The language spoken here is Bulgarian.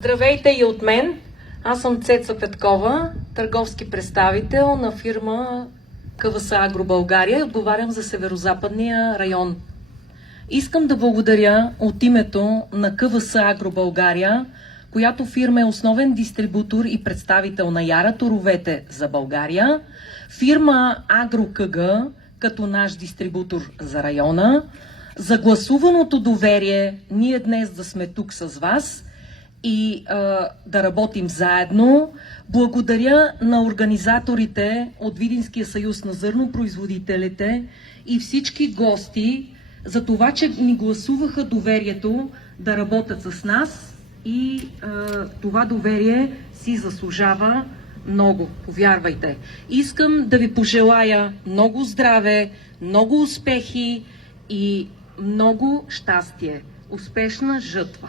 Здравейте и от мен. Аз съм Цеца Петкова, търговски представител на фирма КВС Агро България и отговарям за Северозападния район. Искам да благодаря от името на КВС Агро България, която фирма е основен дистрибутор и представител на яра торовете за България, фирма Агро КГ като наш дистрибутор за района, за гласуваното доверие ние днес да сме тук с вас и да работим заедно. Благодаря на организаторите от Видинския съюз на зърнопроизводителите и всички гости за това, че ни гласуваха доверието да работят с нас и това доверие си заслужава много, повярвайте. Искам да ви пожелая много здраве, много успехи и много щастие. Успешна жътва!